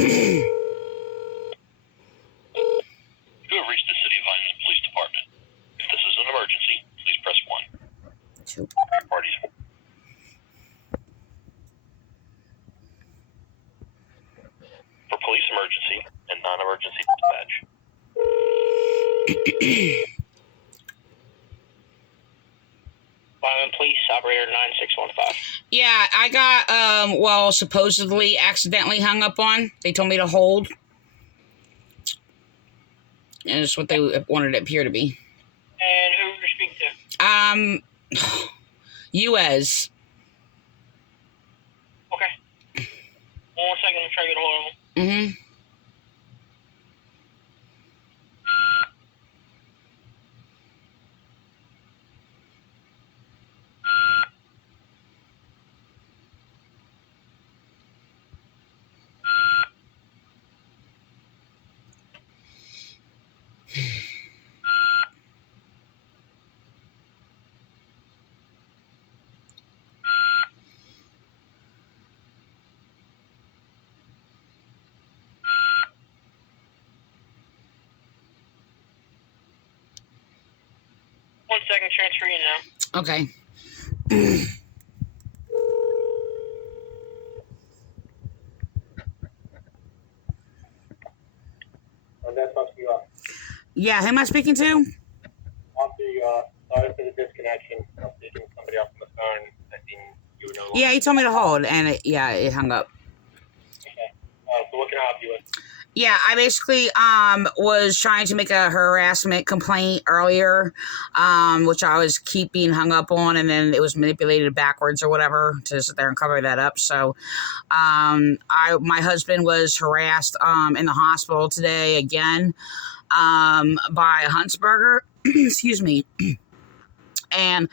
You have reached the City of Vineland Police Department. If this is an emergency, please press 1. 2. All parties. For police emergency and non-emergency dispatch. Vineland Police, operator 9615. Yeah, I got, supposedly accidentally hung up on. They told me to hold. And it's what they wanted it to appear to be. And who you're speaking to? Yuhas. Okay. 1 second, I'm trying to get a hold of him. Mm-hmm. One second, transfer you now. Okay. That's up to you. Yeah, who am I speaking to? Sorry for the disconnection. I'm speaking to somebody else on the phone. I think you were no longer. Yeah, he told me to hold, and it hung up. Okay. So what can I help you with? Yeah, I basically was trying to make a harassment complaint earlier, which I was keep being hung up on, and then it was manipulated backwards or whatever to sit there and cover that up. So, my husband was harassed in the hospital today again by Hunsberger. Excuse me. And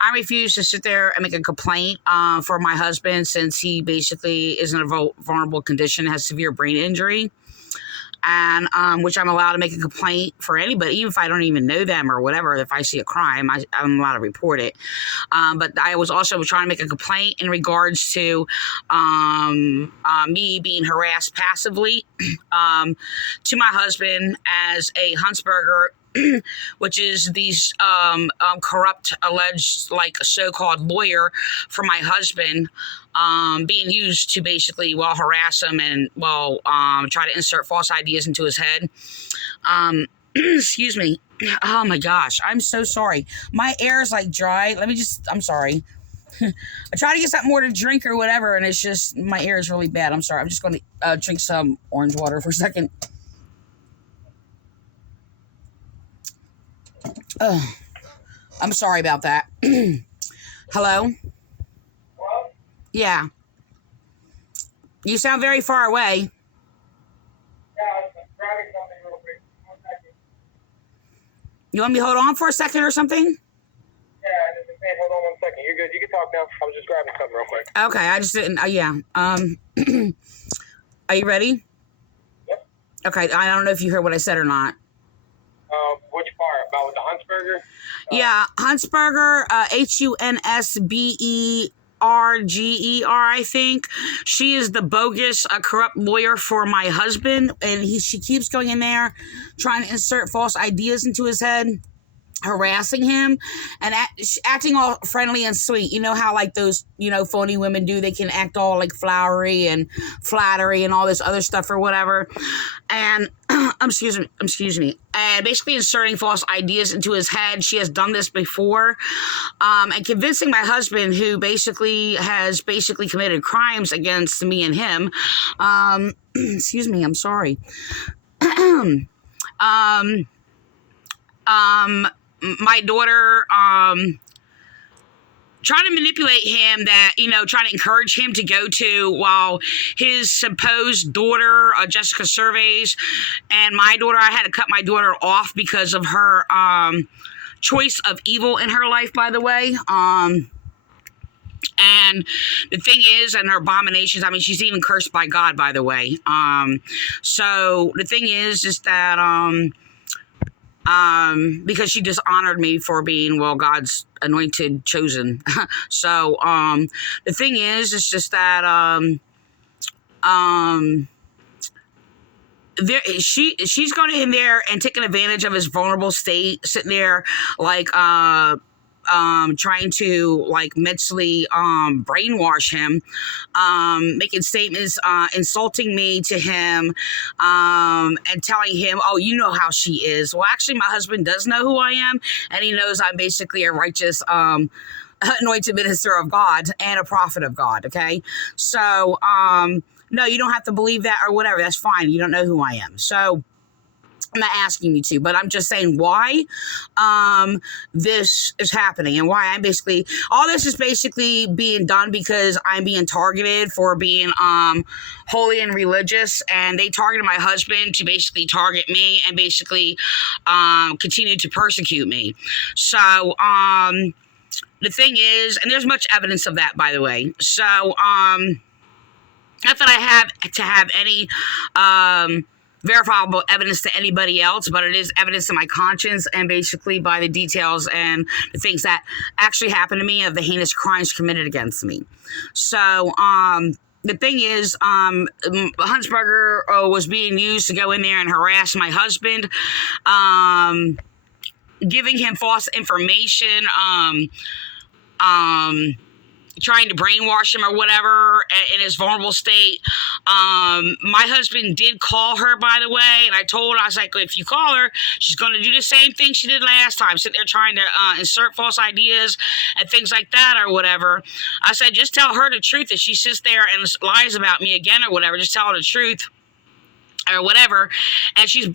I refuse to sit there and make a complaint for my husband since he basically is in a vulnerable condition, has severe brain injury. And which I'm allowed to make a complaint for anybody, even if I don't even know them or whatever. If I see a crime, I'm allowed to report it. But I was also trying to make a complaint in regards to me being harassed passively to my husband as a Hunsberger, which is these corrupt, alleged, like, so-called lawyer for my husband, being used to basically, harass him and, try to insert false ideas into his head. Excuse me. Oh, my gosh. I'm so sorry. My air is, like, dry. I'm sorry. I try to get something more to drink or whatever, and it's just, my air is really bad. I'm sorry. I'm just going to drink some orange water for a second. I'm sorry about that. Hello? Hello? Yeah. You sound very far away. Yeah, I'm grabbing something real quick. 1 second. You want me to hold on for a second or something? Yeah, I just said, hold on 1 second. You're good. You can talk now. I was just grabbing something real quick. Okay, I just didn't, yeah. Are you ready? Yep. Okay, I don't know if you heard what I said or not. Which part? About with the Hunsberger? Yeah, Hunsberger, Hunsberger, I think. She is the bogus, corrupt lawyer for my husband, and she keeps going in there trying to insert false ideas into his head, harassing him, and acting all friendly and sweet. You know how, like, those, phony women do? They can act all, like, flowery and flattery and all this other stuff or whatever. And, excuse me, and basically inserting false ideas into his head. She has done this before, and convincing my husband, who has committed crimes against me and him. Excuse me, I'm sorry. My daughter, trying to manipulate him that, trying to encourage him to go to, while his supposed daughter, Jessica Surveys, and my daughter, I had to cut my daughter off because of her choice of evil in her life, by the way. And the thing is, and her abominations, she's even cursed by God, by the way. So the thing is that, because she dishonored me for being, God's anointed, chosen. So, the thing is, it's just that, she's going in there and taking advantage of his vulnerable state, sitting there like trying to like mentally brainwash him, making statements, insulting me to him, and telling him, oh, you know how she is. Well, actually, my husband does know who I am, and he knows I'm basically a righteous anointed minister of God and a prophet of God. Okay, so no, you don't have to believe that or whatever. That's fine. You don't know who I am. So I'm not asking you to, but I'm just saying why this is happening and why I'm basically, all this is basically being done because I'm being targeted for being holy and religious, and they targeted my husband to basically target me and basically continue to persecute me. So the thing is, and there's much evidence of that, by the way. So not that I have to have any verifiable evidence to anybody else, but it is evidence to my conscience and basically by the details and the things that actually happened to me of the heinous crimes committed against me. So the thing is, Hunsberger was being used to go in there and harass my husband, giving him false information, trying to brainwash him or whatever in his vulnerable state. My husband did call her, by the way, and I told her, I was like, if you call her, she's going to do the same thing she did last time, sit there trying to insert false ideas and things like that or whatever. I said, just tell her the truth. If she sits there and lies about me again or whatever, just tell her the truth or whatever. And she's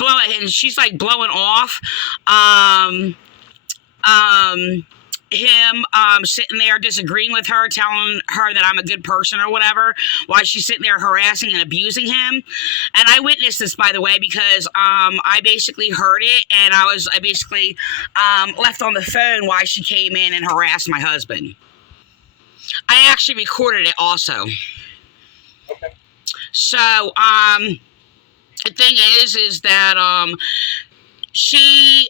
like blowing off him sitting there disagreeing with her, telling her that I'm a good person or whatever, while she's sitting there harassing and abusing him. And I witnessed this, by the way, because I basically heard it, and I basically left on the phone while she came in and harassed my husband. I actually recorded it also. Okay. So the thing is that she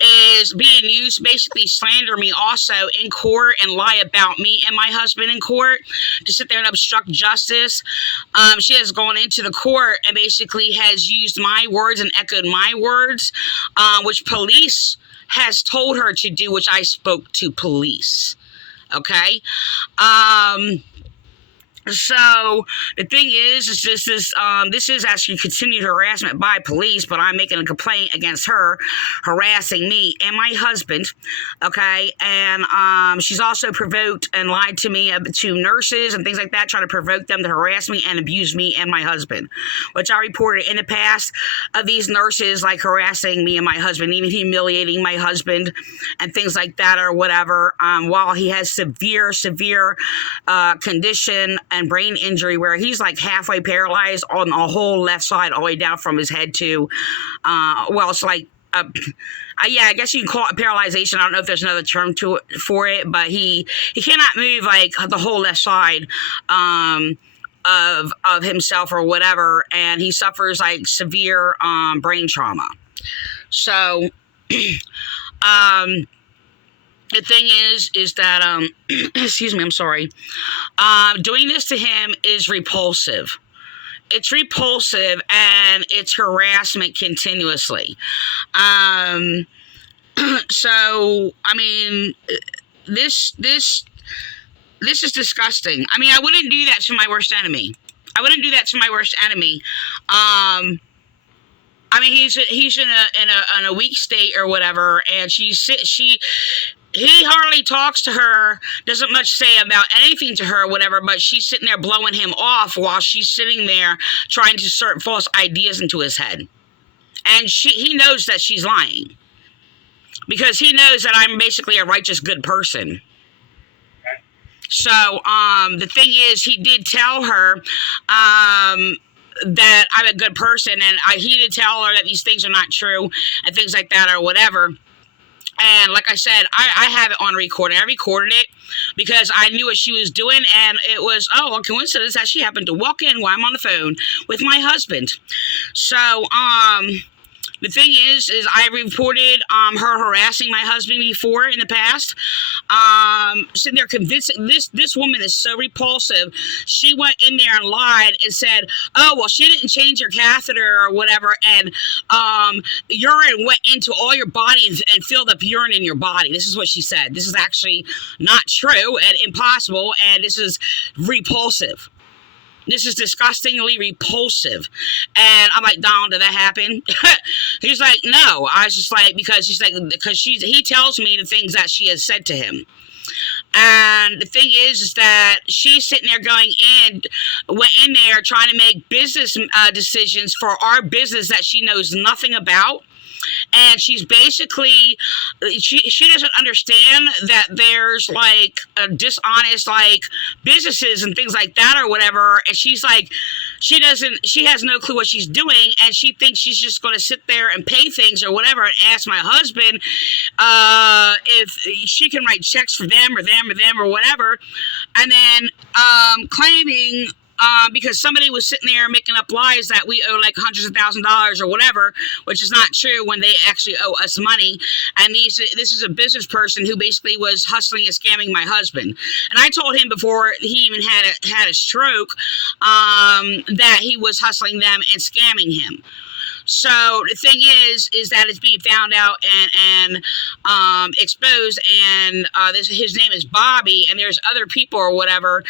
is being used to basically slander me also in court and lie about me and my husband in court, to sit there and obstruct justice. She has gone into the court and basically has used my words and echoed my words, which police has told her to do, which I spoke to police. Okay? So the thing is this is actually continued harassment by police, but I'm making a complaint against her harassing me and my husband. Okay, and she's also provoked and lied to me, to nurses and things like that, trying to provoke them to harass me and abuse me and my husband, which I reported in the past of these nurses like harassing me and my husband, even humiliating my husband and things like that or whatever, while he has severe condition and brain injury where he's like halfway paralyzed on the whole left side all the way down from his head to it's like yeah, I guess you can call it paralyzation. I don't know if there's another term for it, but he cannot move like the whole left side of himself or whatever, and he suffers like severe brain trauma. So the thing is that, excuse me, I'm sorry. Doing this to him is repulsive. It's repulsive and it's harassment continuously. So, I mean, this is disgusting. I mean, I wouldn't do that to my worst enemy. I mean, he's in a weak state or whatever, and he hardly talks to her, doesn't much say about anything to her or whatever, but she's sitting there blowing him off while she's sitting there trying to insert false ideas into his head. And he knows that she's lying, because he knows that I'm basically a righteous, good person. So, the thing is, he did tell her, that I'm a good person, and he did tell her that these things are not true and things like that or whatever. And like I said, I have it on recording. I recorded it because I knew what she was doing, and it was, a coincidence that she happened to walk in while I'm on the phone with my husband. So, The thing is I reported her harassing my husband before in the past. Sitting there convincing this woman is so repulsive. She went in there and lied and said, "Oh, well, she didn't change her catheter or whatever, and urine went into all your body and filled up urine in your body." This is what she said. This is actually not true and impossible, and this is repulsive. This is disgustingly repulsive. And I'm like, "Donald, did that happen?" He's like, "No." I was just like, because he tells me the things that she has said to him. And the thing is that she's sitting there went in there trying to make business decisions for our business that she knows nothing about. And she's basically, she doesn't understand that there's like dishonest like businesses and things like that or whatever. And she's like, she has no clue what she's doing. And she thinks she's just going to sit there and pay things or whatever and ask my husband if she can write checks for them or whatever. And then claiming because somebody was sitting there making up lies that we owe like hundreds of $1,000s or whatever, which is not true when they actually owe us money. And this is a business person who basically was hustling and scamming my husband. And I told him before he even had a stroke that he was hustling them and scamming him. So the thing is that it's being found out and exposed, and his name is Bobby, and there's other people or whatever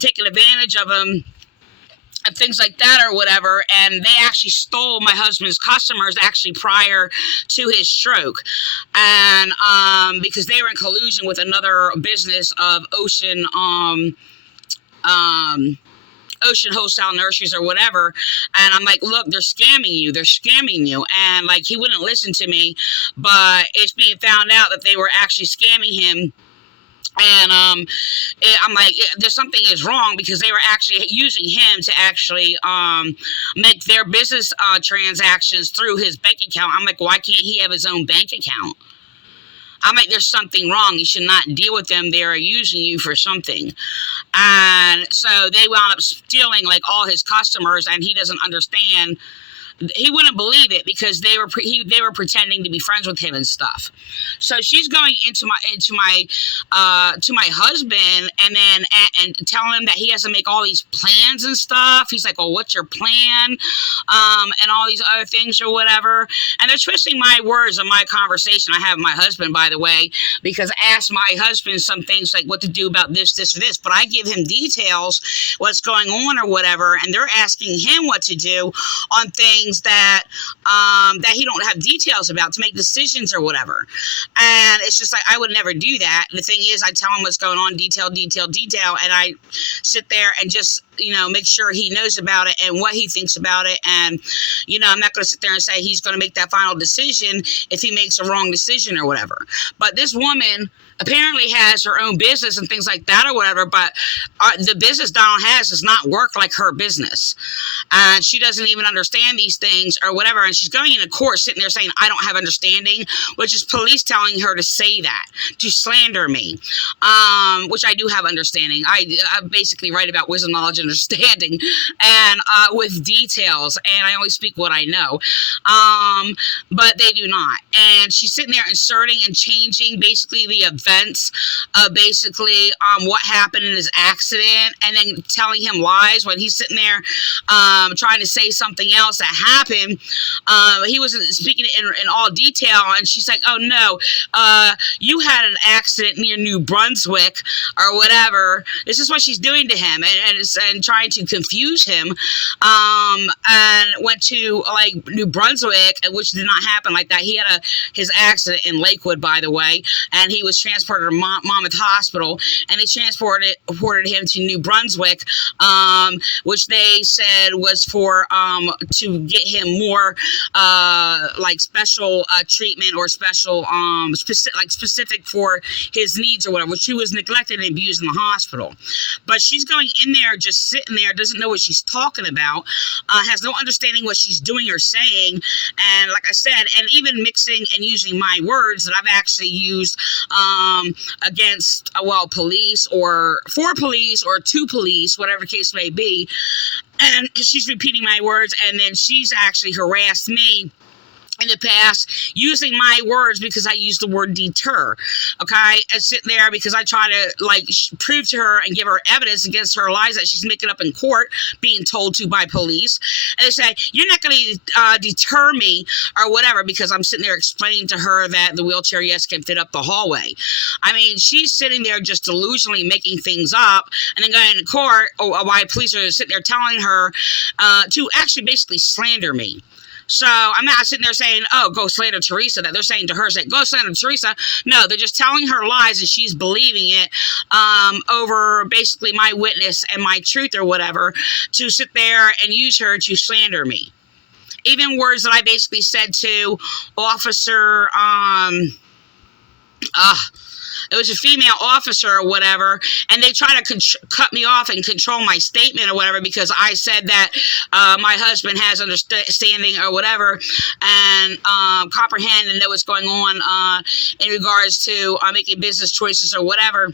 taking advantage of him and things like that or whatever, and they actually stole my husband's customers actually prior to his stroke, and because they were in collusion with another business of Ocean Wholesale Nurseries or whatever. And I'm like, "Look, they're scamming you. And like, he wouldn't listen to me, but it's being found out that they were actually scamming him. And I'm like, there's something is wrong, because they were actually using him to actually make their business transactions through his bank account. I'm like, why can't he have his own bank account? I'm like, there's something wrong. You should not deal with them. They are using you for something. And so they wound up stealing like all his customers, and he doesn't understand. He wouldn't believe it, because they were pretending to be friends with him and stuff. So she's going into my husband, and then and telling him that he has to make all these plans and stuff. He's like, "Well, what's your plan?" And all these other things or whatever. And they're twisting my words in my conversation I have with my husband, by the way, because I asked my husband some things like what to do about this, or this, but I give him details, what's going on or whatever, and they're asking him what to do on things that he don't have details about to make decisions or whatever. And it's just like, I would never do that. The thing is, I tell him what's going on, detail, and I sit there and just, make sure he knows about it and what he thinks about it. And, I'm not going to sit there and say he's going to make that final decision if he makes a wrong decision or whatever. But this woman apparently has her own business and things like that or whatever, but the business Donald has does not work like her business. And she doesn't even understand these things or whatever. And she's going into court sitting there saying, "I don't have understanding," which is police telling her to say that, to slander me, which I do have understanding. I basically write about wisdom, knowledge, and understanding, and with details, and I only speak what I know. But they do not. And she's sitting there inserting and changing basically the events of basically what happened in his accident, and then telling him lies when he's sitting there trying to say something else that happened. He wasn't speaking in all detail, and she's like, "Oh no, you had an accident near New Brunswick or whatever." This is what she's doing to him, and trying to confuse him, and went to like New Brunswick, which did not happen like that. He had his accident in Lakewood, by the way, and he was transported to Monmouth Hospital, and they transported him to New Brunswick, which they said was for to get him more like special treatment or special specific for his needs or whatever, which he was neglected and abused in the hospital. But she's going in there, just sitting there, doesn't know what she's talking about, has no understanding what she's doing or saying, and like I said, and even mixing and using my words that I've actually used against police or for police or to police, whatever the case may be. And she's repeating my words, and then she's actually harassed me in the past using my words because I used the word deter, okay, and sit there because I try to like prove to her and give her evidence against her lies that she's making up in court, being told to by police, and they say you're not going to deter me or whatever because I'm sitting there explaining to her that the wheelchair, yes, can fit up the hallway. I mean, she's sitting there just delusionally making things up and then going to court, why police are sitting there telling her to actually basically slander me. So I'm not sitting there saying, oh, go slander Teresa, that they're saying to her, say, go slander Teresa. No, they're just telling her lies and she's believing it over basically my witness and my truth or whatever to sit there and use her to slander me. Even words that I basically said to Officer, it was a female officer or whatever, and they try to cut me off and control my statement or whatever because I said that my husband has understanding or whatever and comprehend and know what's going on in regards to making business choices or whatever.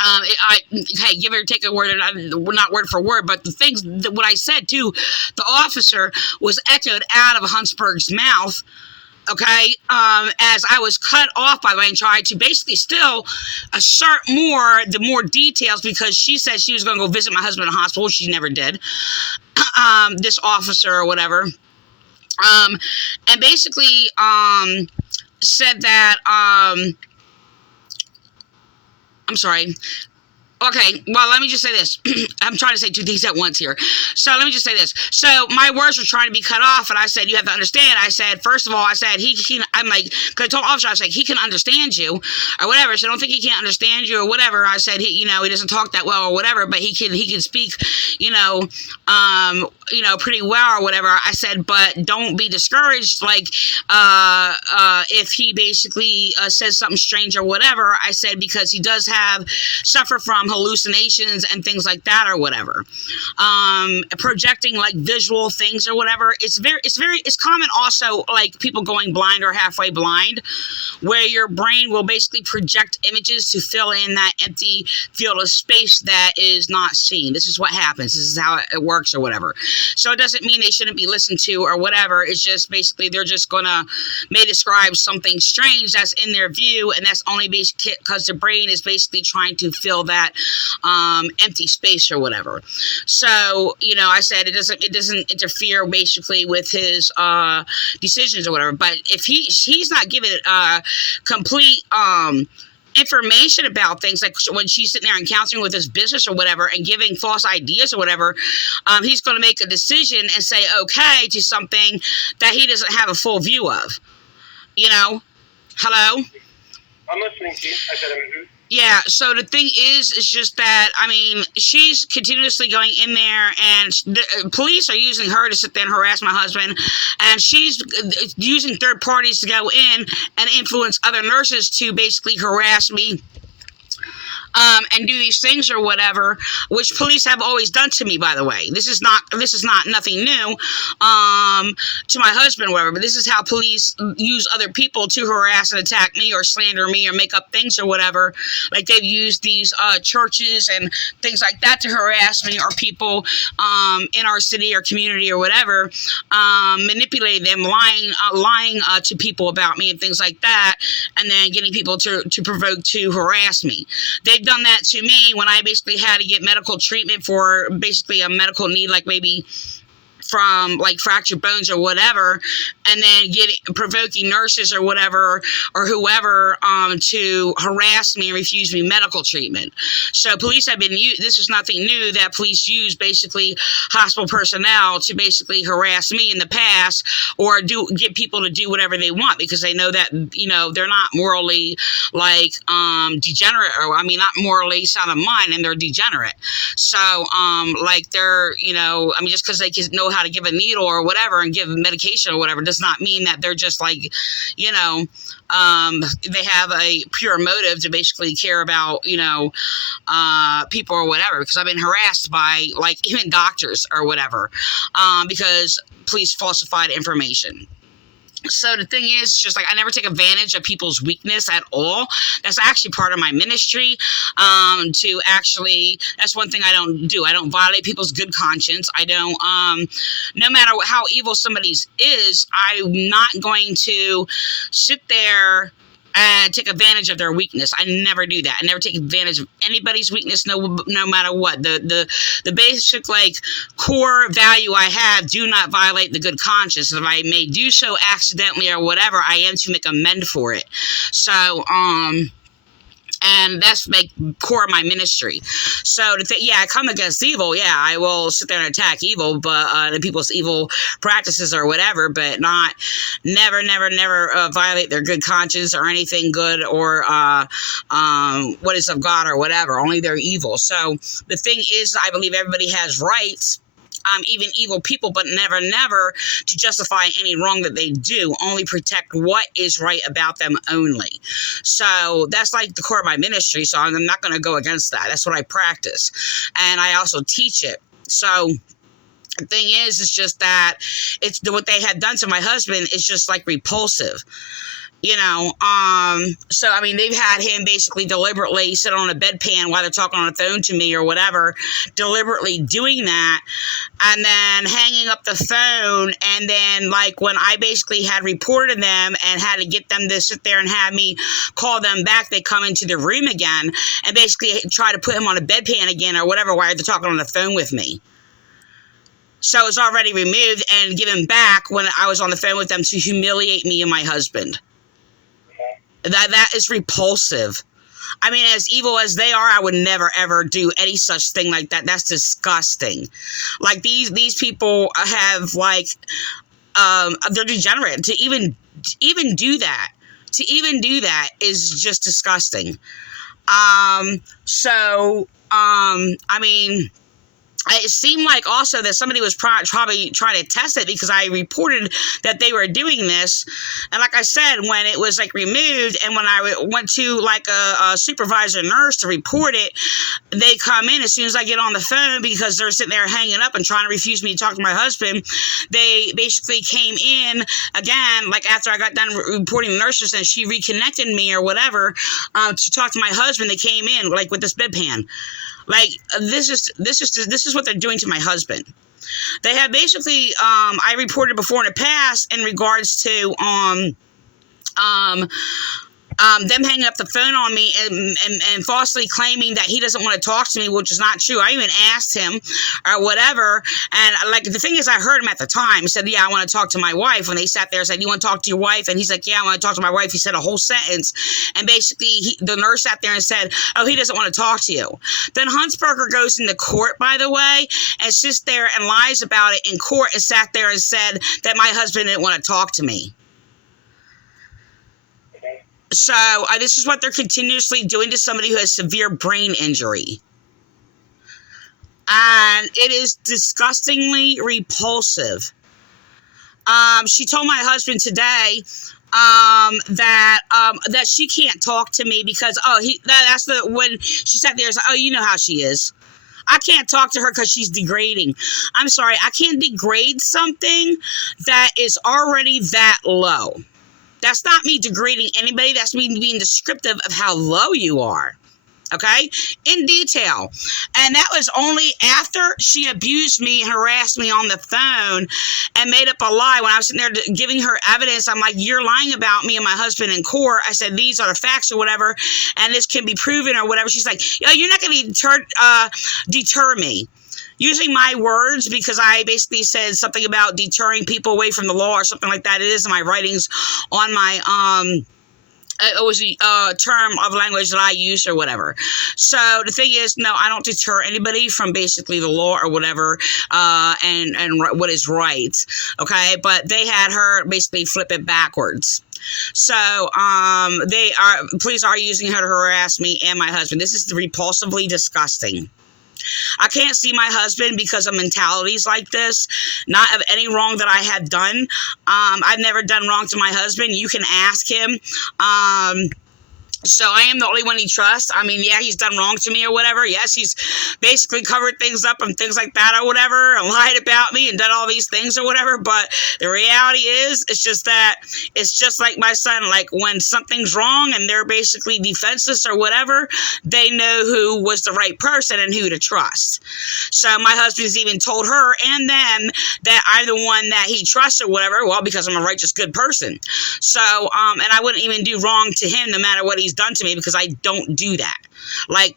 Hey, give or take a word, not word for word, but the things that what I said to the officer was echoed out of Hunsberger's mouth. Okay, as I was cut off by Wayne, tried to basically still assert the more details because she said she was going to go visit my husband in the hospital. She never did. This officer or whatever. And basically said that, I'm sorry. Okay, well, let me just say this. I'm trying to say two things at once here. So let me just say this. So my words were trying to be cut off, and I said, you have to understand. I said, first of all, I said, I'm like, because I told officer, I was like, he can understand you, or whatever. So I don't think he can't understand you, or whatever. I said, he doesn't talk that well, or whatever, but he can speak, pretty well, or whatever. I said, but don't be discouraged, like, if he basically says something strange or whatever. I said, because he does suffer from hallucinations and things like that or whatever. Projecting like visual things or whatever. It's common also, like people going blind or halfway blind, where your brain will basically project images to fill in that empty field of space that is not seen. This is what happens. This is how it works or whatever. So it doesn't mean they shouldn't be listened to or whatever. It's just basically they're just may describe something strange that's in their view, and that's only because the brain is basically trying to fill that empty space or whatever. So, I said it doesn't interfere basically with his decisions or whatever. But if he's not giving it complete information about things, like when she's sitting there and counseling with his business or whatever and giving false ideas or whatever, he's going to make a decision and say okay to something that he doesn't have a full view of. Hello? I'm listening to you. I said, Yeah, so the thing is just that, I mean, she's continuously going in there, and the police are using her to sit there and harass my husband, and she's using third parties to go in and influence other nurses to basically harass me. And do these things or whatever, which police have always done to me, by the way. This is not nothing new to my husband or whatever, but this is how police use other people to harass and attack me or slander me or make up things or whatever. Like they've used these churches and things like that to harass me, or people in our city or community or whatever, manipulating them, lying to people about me and things like that, and then getting people to provoke to harass me. They've done that to me when I basically had to get medical treatment for basically a medical need, like maybe from like fractured bones or whatever, and then provoking nurses or whatever or whoever to harass me and refuse me medical treatment. So police have been this is nothing new that police use basically hospital personnel to basically harass me in the past, or get people to do whatever they want, because they know that they're not morally like degenerate, or I mean not morally sound of mind, and they're degenerate. So like they're I mean, just because they can know how to give a needle or whatever and give medication or whatever does not mean that they're just like they have a pure motive to basically care about people or whatever. Because I've been harassed by like even doctors or whatever because police falsified information. So the thing is, it's just like I never take advantage of people's weakness at all. That's actually part of my ministry. To actually, that's one thing I don't do. I don't violate people's good conscience. I don't. No matter how evil somebody's is, I'm not going to sit there and take advantage of their weakness. I never do that. I never take advantage of anybody's weakness, no matter what. The basic like core value I have: do not violate the good conscience. If I may do so accidentally or whatever, I am to make amend for it. So and that's like core of my ministry. So I come against evil. Yeah, I will sit there and attack evil, but the people's evil practices or whatever, but never violate their good conscience or anything good or what is of God or whatever. Only their evil. So the thing is, I believe everybody has rights. Even evil people, but never to justify any wrong that they do, only protect what is right about them only. So that's like the core of my ministry, so I'm not going to go against that. That's what I practice, and I also teach it. So the thing is, it's just that it's what they had done to my husband is just like repulsive. You know, so, I mean, they've had him basically deliberately sit on a bedpan while they're talking on the phone to me or whatever, deliberately doing that, and then hanging up the phone, and then, like, when I basically had reported them and had to get them to sit there and have me call them back, they come into the room again and basically try to put him on a bedpan again or whatever while they're talking on the phone with me. So it's already removed and given back when I was on the phone with them to humiliate me and my husband. That is repulsive. I mean, as evil as they are, I would never, ever do any such thing like that. That's disgusting. Like, these people have, like, they're degenerate. To even do that, is just disgusting. I mean, it seemed like also that somebody was probably trying to test it because I reported that they were doing this. And like I said, when it was like removed and when I went to like a supervisor nurse to report it, they come in as soon as I get on the phone because they're sitting there hanging up and trying to refuse me to talk to my husband. They basically came in again, like after I got done reporting the nurses and she reconnected me or whatever, to talk to my husband. They came in like with this bedpan. Like, this is what they're doing to my husband. They have basically, I reported before in the past in regards to, them hanging up the phone on me and falsely claiming that he doesn't want to talk to me, which is not true. I even asked him or whatever. And like, the thing is, I heard him at the time. He said, yeah, I want to talk to my wife. When they sat there and said, you want to talk to your wife? And he's like, yeah, I want to talk to my wife. He said a whole sentence. And basically the nurse sat there and said, oh, he doesn't want to talk to you. Then Hunsberger goes into court, by the way, and sits there and lies about it in court and sat there and said that my husband didn't want to talk to me. So this is what they're continuously doing to somebody who has severe brain injury. And it is disgustingly repulsive. She told my husband today that she can't talk to me because, when she sat there and said, oh, you know how she is. I can't talk to her because she's degrading. I'm sorry, I can't degrade something that is already that low. That's not me degrading anybody. That's me being descriptive of how low you are. Okay? In detail. And that was only after she abused me and harassed me on the phone and made up a lie. When I was sitting there giving her evidence, I'm like, you're lying about me and my husband in court. I said, these are the facts or whatever, and this can be proven or whatever. She's like, you're not going to deter me. Using my words because I basically said something about deterring people away from the law or something like that. It is in my writings on my, it was a term of language that I used or whatever. So the thing is, no, I don't deter anybody from basically the law or whatever, and what is right. Okay. But they had her basically flip it backwards. So, police are using her to harass me and my husband. This is repulsively disgusting. I can't see my husband because of mentalities like this, not of any wrong that I have done. I've never done wrong to my husband. You can ask him. So I am the only one he trusts. I mean, yeah, he's done wrong to me or whatever. Yes, he's basically covered things up and things like that or whatever, and lied about me and done all these things or whatever. But the reality is, it's just that it's just like my son. Like when something's wrong and they're basically defenseless or whatever, they know who was the right person and who to trust. So my husband's even told her and them that I'm the one that he trusts or whatever. Well, because I'm a righteous, good person. So, and I wouldn't even do wrong to him no matter what he's done to me, because I don't do that. Like,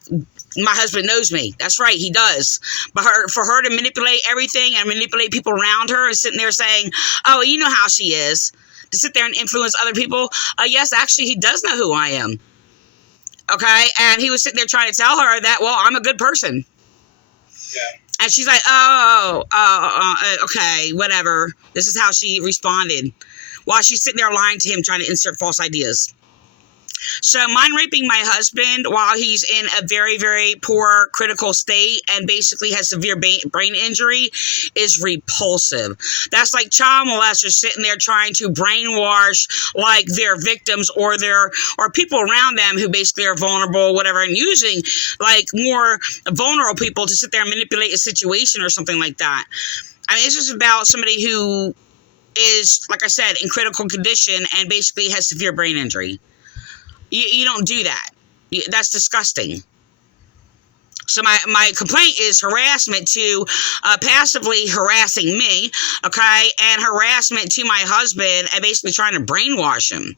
my husband knows me. That's right, he does. But for her to manipulate everything and manipulate people around her and sitting there saying, oh, you know how she is, to sit there and influence other people, yes, actually, he does know who I am. Okay? And he was sitting there trying to tell her that, well, I'm a good person. Yeah. And she's like, okay, whatever. This is how she responded. While she's sitting there lying to him, trying to insert false ideas. So mind raping my husband while he's in a very, very poor critical state and basically has severe brain injury is repulsive. That's like child molesters sitting there trying to brainwash like their victims or people around them who basically are vulnerable, whatever, and using like more vulnerable people to sit there and manipulate a situation or something like that. I mean, it's just about somebody who is, like I said, in critical condition and basically has severe brain injury. You don't do that. That's disgusting. So my complaint is harassment to passively harassing me, okay, and harassment to my husband and basically trying to brainwash him.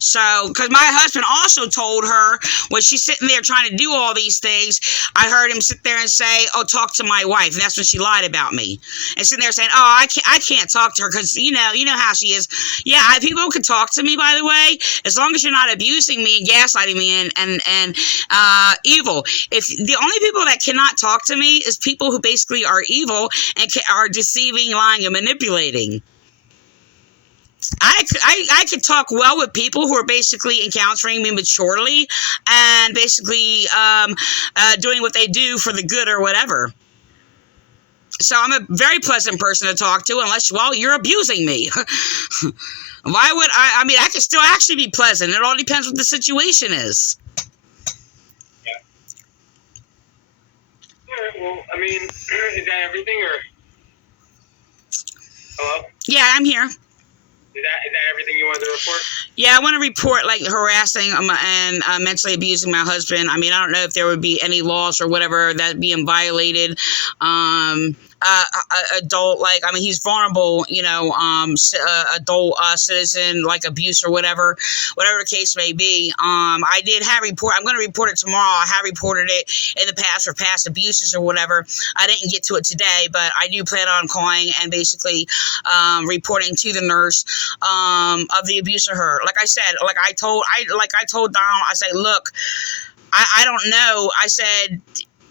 So, because my husband also told her when she's sitting there trying to do all these things, I heard him sit there and say, oh, talk to my wife. And that's when she lied about me. And sitting there saying, oh, I can't talk to her because, you know how she is. Yeah, people can talk to me, by the way, as long as you're not abusing me and gaslighting me and evil. If the only people that cannot talk to me is people who basically are evil and are deceiving, lying, and manipulating. I could talk well with people who are basically encountering me maturely and basically doing what they do for the good or whatever. So I'm a very pleasant person to talk to unless, well, you're abusing me. Why would I mean, I could still actually be pleasant. It all depends what the situation is. Yeah. All right, well, I mean, is that everything or? Hello? Yeah, I'm here. Is that everything you wanted to report? Yeah, I want to report like harassing and mentally abusing my husband. I mean, I don't know if there would be any laws or whatever that being violated. Adult, like, I mean, he's vulnerable, adult citizen, like abuse or whatever the case may be. I did have report. I'm going to report it tomorrow. I have reported it in the past for past abuses or whatever. I didn't get to it today, but I do plan on calling and basically reporting to the nurse of the abuse of her. Like I said, I told Donald, I said, look, I don't know. I said,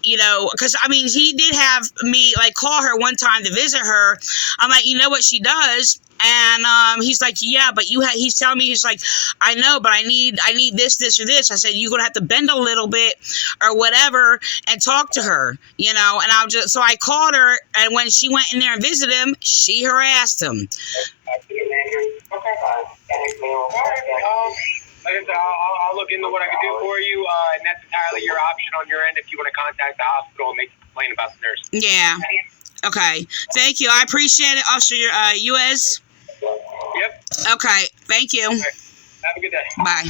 because, I mean, he did have me, like, call her one time to visit her. I'm like, you know what she does? And he's like, yeah, but he's telling me, he's like, I know, but I need this, or this. I said, you're going to have to bend a little bit or whatever and talk to her, and so I called her, and when she went in there and visited him, she harassed him. I'll look into what I can do for you, and that's entirely your option on your end if you want to contact the hospital and make a complaint about the nurse. Yeah. Okay. Thank you. I appreciate it, Officer Yuhas. Yep. Okay. Thank you. Right. Have a good day. Bye.